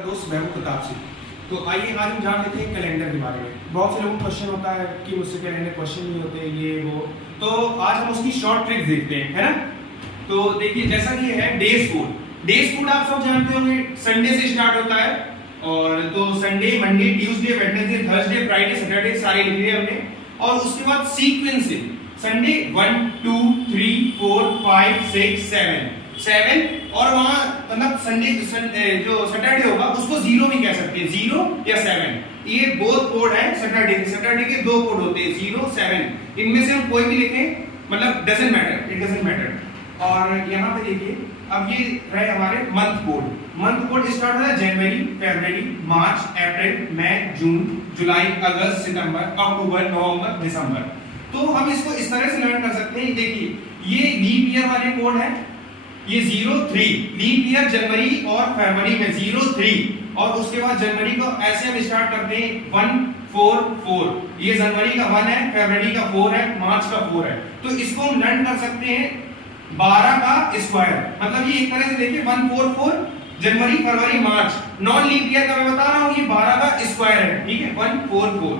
दोस्त महबूब प्रताप सिंह। तो आइए आज हम जान लेते हैं कैलेंडर के बारे में। बहुत से लोगों को क्वेश्चन होता है कि मुझसे कैलेंडर क्वेश्चन नहीं होते ये वो, तो आज हम उसकी शॉर्ट ट्रिक देखते हैं, है ना। तो देखिए जैसा कि है डेज कोड आप सब जानते होंगे, संडे से स्टार्ट होता है। और तो Sunday, Monday, Tuesday, Wednesday, Thursday, Friday, Saturday सारे लिख लिए हमने। और उसके बाद सीक्वेंस से संडे 1 2 3 4 5 6 7 और वहां मतलब संडे जो सैटरडे होगा उसको 0 भी कह सकते हैं, 0 या 7। ये बोथ कोड है सैटरडे के दो कोड होते हैं, 0 7। इनमें से हम कोई भी लिखें मतलब doesn't matter, it doesn't matter. और यहाँ पे देखिए अब ये रहे हमारे मंथ कोड स्टार्ट होता है जनवरी, फरवरी, मार्च, अप्रैल, मई, जून, जुलाई, अगस्त, सितंबर, अक्टूबर, नवंबर, दिसंबर। तो हम इसको इस तरह से लर्न कर सकते हैं। देखिए ये लीप ईयर वाले कोड है, ये 03 लीप ईयर जनवरी और फरवरी में 03। और उसके बाद जनवरी को ऐसे हम स्टार्ट करते हैं 1 4 4। ये जनवरी का 1 है, फरवरी का 4 है, मार्च का 4 है। तो इसको हम लर्न कर सकते हैं 12 का स्क्वायर। मतलब ये एक तरह से देखिए 1 4 4 जनवरी, फरवरी, मार्च। नॉन लीप ईयर का मैं बता रहा हूं, ये 12 का स्क्वायर है, ठीक है, 1 4 4।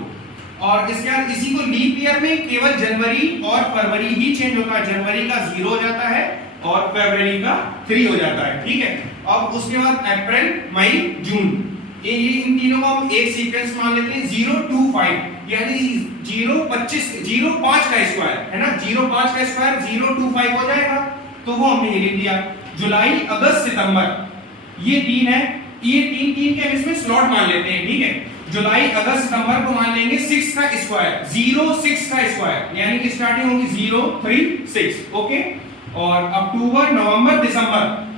और इसके बाद इसी को लीप ईयर में केवल जनवरी और फरवरी ही चेंज होता है। जनवरी का 0 हो जाता है और फरवरी का 3 हो जाता है, ठीक है। अब उसके बाद अप्रैल, मई, जून, ये इन तीनों को हम एक सीक्वेंस मान लेते हैं 0 2 5। यानी 0 5 का स्क्वायर है ना, 0 5 का स्क्वायर 0 2 5 हो जाएगा। तो वो हमने ये लिख दिया। जुलाई, अगस्त, सितंबर ये 3 है, ये 3 के हम इसमें स्लॉट मान लेते हैं, ठीक है। जुलाई, अगस्त, सितंबर को मान लेंगे 6 का स्क्वायर, 0 6 का स्क्वायर, यानी कि स्टार्टिंग होगी 0 3 6, ओके। और अक्टूबर, नवंबर, दिसंबर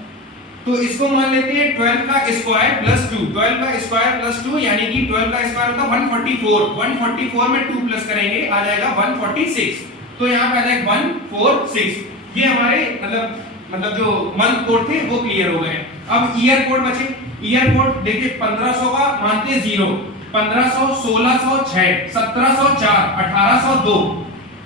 तो इसको मान लेते हैं 12 का स्क्वायर प्लस 2, 12 का स्क्वायर प्लस 2 यानी कि 12 का स्क्वायर होता है 144। 144 में 2 प्लस करेंगे आ जाएगा 146। तो यहाँ पे आ जाएगा 146। ये हमारे मतलब जो मंथ कोड थे वो क्लियर हो गए। अब ईयर कोड बचे। ईयर कोड देखिए 1500 का मानते हैं 0, 1500, 1600 6, 1700 4, 1800 2,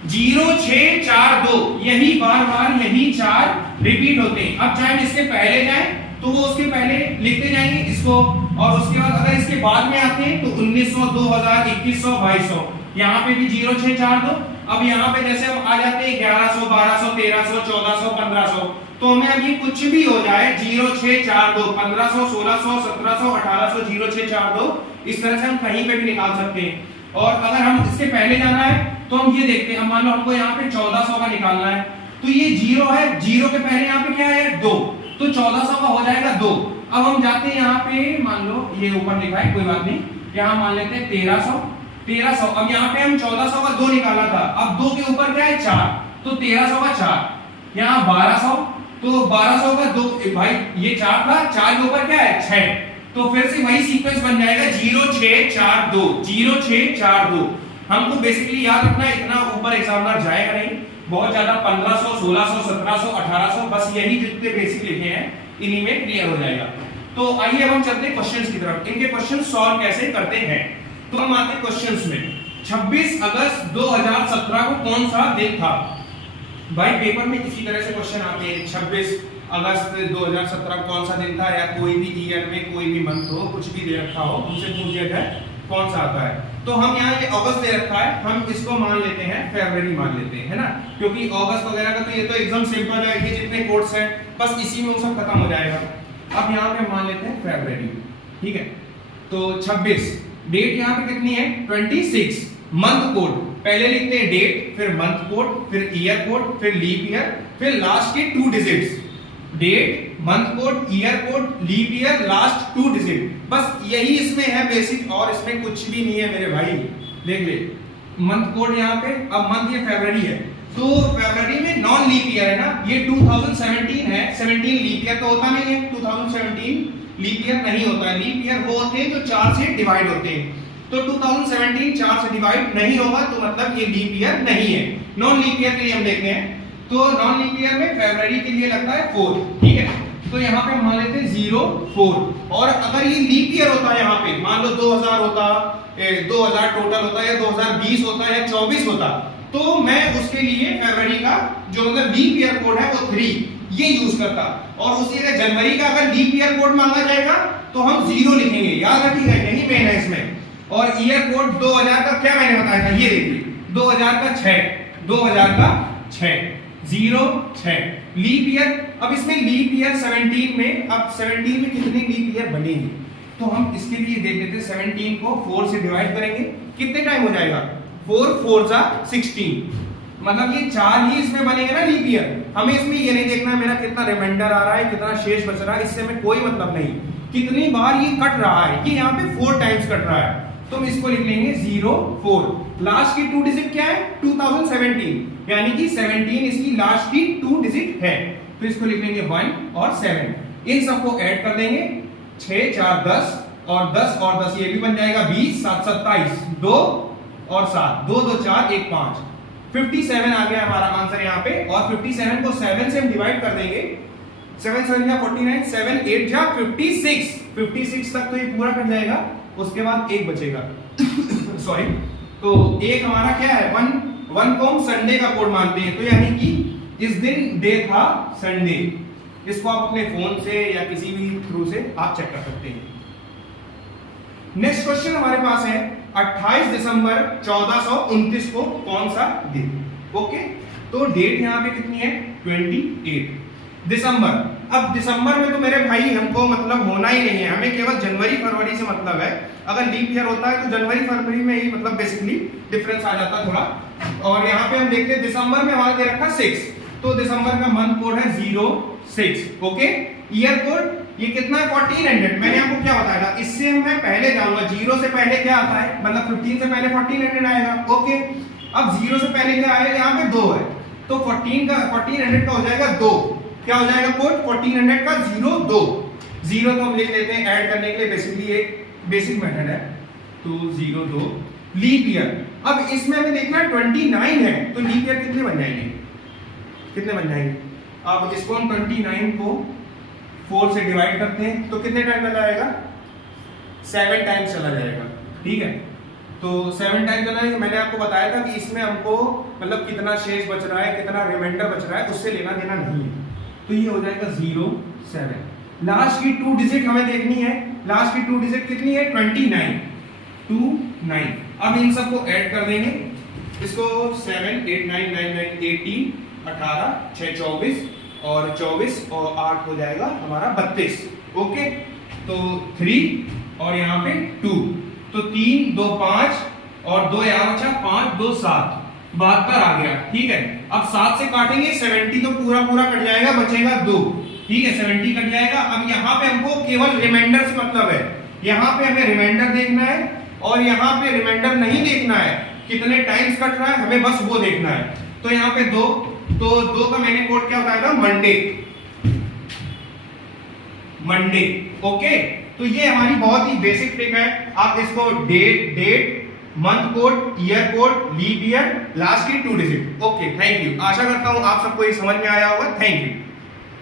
0 6 4 2। यही बार यही 4 रिपीट होते हैं। अब चाहे इसके पहले जाए तो वो उसके पहले लिखते जाएंगे इसको, और उसके बाद अगर इसके बाद में आते हैं तो 1900 2000 2100 2200, यहाँ पे भी 0 6 4 2। अब यहाँ पे जैसे हम आ जाते हैं 1100 1200 1300 1400 1500, तो हमें अब ये कुछ भी हो जाए 0 6 4 2 1500 1600 1700 1800 0 6 4 2 इस तरह से हम कहीं पे भी निकाल सकते हैं। और अगर हम इसके पहले जाना है तो हम ये देखते हैं, मान लो हमको यहाँ पे 1400 का निकालना है, तो ये 0 है, 0 के पहले यहाँ पे क्या है 2, तो 1400 का हो जाएगा 2। अब हम जाते हैं यहाँ पे, मान लो ये ऊपर लिखा है कोई बात नहीं, यहाँ मान लेते हैं 1300। अब यहाँ पे हम 1400 का 2 निकाला था, अब 2 के ऊपर क्या है 4, तो 1300 का 4। यहाँ 1200, तो 1200 का 2, भाई ये 4 था, 4 के ऊपर क्या है 6, तो फिर से वही सीक्वेंस बन जाएगा 0 6 4 2 0 6 4 2। हमको बेसिकली याद रखना है, इतना ऊपर एग्जामिनर जाएगा नहीं बहुत ज्यादा, 1500 1600 1700 1800 बस यही जितने बेसिक लिखे हैं इन्हीं में क्लियर हो जाएगा। तो आइए अब हम चलते हैं क्वेश्चंस की तरफ। इनके क्वेश्चन सॉल्व कैसे करते हैं, तो हम आते हैं क्वेश्चंस में। 26 अगस्त 2017 को कौन सा दिन था? भाई पेपर में इसी तरह से क्वेश्चन आते हैं, 26 अगस्त 2017 कौन सा दिन था, या कोई भी ईयर में कोई भी मंथ हो, कुछ भी दे रखा हो, उनसे पूछ दिया जाए कौन सा आता है। तो हम यहाँ ये अगस्त दे रखा है, हम इसको मान लेते हैं फरवरी मान लेते हैं, है ना, क्योंकि अगस्त वगैरह का तो ये तो एकदम सिंपल है, ये जितने कोड्स हैं बस इसी में वो सब खत्म हो जाएगा। अब यहाँ पे मान लेते हैं फरवरी, ठीक है। तो 26 डेट यहाँ पे कितनी है 26। मंथ कोड पहले लिखते हैं डेट, फिर मंथ कोड, फिर ईयर कोड, फिर लीप ईयर, फिर लास्ट के 2 digits. Date, month code, year code, leap year, last 2 digit, बस यही इसमें है बेसिक, और इसमें कुछ भी नहीं है मेरे भाई। देख ले मंथ कोड यहाँ पे, अब मंथ ये फरवरी है, तो फरवरी में नॉन लीप ईयर है ना, ये 2017 है, 17 लीप ईयर तो होता नहीं है, 2017 लीप ईयर नहीं होता है। लीप ईयर वो होते हैं जो 4 से डिवाइड होते हैं, तो 2017 4 से डिवाइड नहीं होगा, तो मतलब ये लीप ईयर नहीं है। नॉन लीप ईयर के लिए हम देखते हैं, तो नॉन लीप ईयर में फरवरी के लिए लगता है 4, ठीक है। तो यहाँ पे मान लेते हैं 0 4। और अगर ये लीप ईयर होता है, यहाँ पे मान लो 2000 होता, 2000 टोटल होता, या 2020 होता, या 24 होता, तो मैं उसके लिए फरवरी का जो मतलब लीप ईयर कोड है वो 3 ये यूज करता। और उसी तरह जनवरी का अगर लीप ईयर कोड मांगा जाएगा तो हम 0 लिखेंगे, याद रखिएगा, यही मेन है इसमें। और ईयर कोड 2000 का क्या मैंने बताया था, ये देखिए 2000 का 6, 2000 का 6, 0 6 लीप ईयर। अब इसमें लीप ईयर 17 में, अब 17 में कितने लीप ईयर बनेंगे, तो हम इसके लिए देख लेते हैं 17 को 4 से डिवाइड करेंगे, कितने टाइम हो जाएगा, 4 4 जा 16, मतलब ये 4 ही इसमें बनेंगे ना लीप ईयर। हमें इसमें ये नहीं देखना है मेरा कितना रिमाइंडर आ रहा है, कितना शेष बच रहा है, इससे हमें कोई मतलब नहीं, कितनी बार ये कट रहा है, ये यहाँ पे 4 टाइम्स कट रहा है, तो हम इसको लिख लेंगे 0 4। लास्ट की 2 डिजिट क्या है, 2017, यानी कि 17 इसकी लास्ट की 2 डिजिट है, तो इसको लिख लेंगे 1 और 7, इन सबको ऐड कर देंगे, 6 4 10 और 10 और 10 ये भी बन जाएगा 20, 7 27, 2 और 7, 2 2 4 1 5, 57 आ गया हमारा आंसर यहाँ पे। और 57 को 7 से हम डिवाइड कर देंगे, 7 7 जा 49, 7 8 जा 56, 56 तक तो ये पूरा कट जाएगा, उसके बाद एक बचेगा सॉरी, तो एक हमारा क्या है, 1 को हम संडे का कोड मानते हैं, तो यानी कि इस दिन डे था संडे, इसको आप अपने फोन से या किसी भी थ्रू से आप चेक कर सकते हैं। नेक्स्ट क्वेश्चन हमारे पास है 28 दिसंबर 1429 को कौन सा दिन, ओके, तो डेट यहाँ पे कितनी है, 28 दिसंबर। अब दिसंबर में तो मेरे भाई हमको मतलब होना ही नहीं है, हमें केवल जनवरी फरवरी से मतलब है, अगर लीप ईयर होता है तो जनवरी फरवरी में ही मतलब बेसिकली डिफरेंस आ जाता थोड़ा। और यहाँ पे हम देखते हैं दिसंबर में हमारा दे रखा 6, तो दिसंबर का मंथ कोड है 06, ओके। ईयर कोड ये कितना है, 1400, मैंने आपको क्या बताया था, इससे मैं पहले जाऊंगा, 0 से पहले क्या आता है, मतलब 15 से पहले 1400 आएगा, ओके। अब 0 से पहले क्या आएगा, यहाँ पे 2 है, तो 1400 का हो जाएगा 2, क्या हो जाएगा कोड, 1400 का 0 2, 0 तो हम लिख लेते हैं ऐड करने के लिए, बेसिकली एक बेसिक मेथड है, तो 0 2 लीप ईयर। अब इसमें हमें देखना है 29 है, तो लीप ईयर कितने बन जाएंगे, कितने बन जाएंगे, अब इसको हम 29 को 4 से डिवाइड करते हैं, तो कितने टाइम चला जाएगा, 7 टाइम्स चला जाएगा, ठीक है। तो 7 टाइम चला जाएगा, मैंने आपको बताया था कि इसमें हमको मतलब कितना शेष बच रहा है, कितना रिमाइंडर बच रहा है, उससे लेना देना नहीं है, तो ये हो जाएगा 0 7। लास्ट की 2 डिजिट हमें देखनी है, लास्ट की 2 डिजिट कितनी है, 29 2 9। अब इन सबको ऐड कर देंगे, इसको 7 8 9 9 9 18 18 6 24 और 24 और 8 हो जाएगा हमारा 32, ओके। तो 3 और यहाँ पे 2, तो 3 2 5 और 2 यहाँ बचा 5 2 7, 72 आ गया, ठीक है। अब 7 से काटेंगे 70 तो पूरा पूरा कट जाएगा, बचेगा 2, ठीक है, 70 कट जाएगा। अब यहाँ पे हमको केवल रिमाइंडर से मतलब है, यहाँ पे हमें रिमाइंडर देखना है और यहाँ पे रिमाइंडर नहीं देखना है कितने टाइम्स कट रहा है, हमें बस वो देखना है। तो यहाँ पे 2, तो 2 का मैंने कोड क्या बताया था, मंडे, मंडे, ओके। तो ये हमारी बहुत ही बेसिक ट्रिक है, आप इसको date month code, year code, leap year, last की 2 डिजिट, ओके। थैंक यू, आशा करता हूं आप सबको ये समझ में आया होगा, थैंक यू।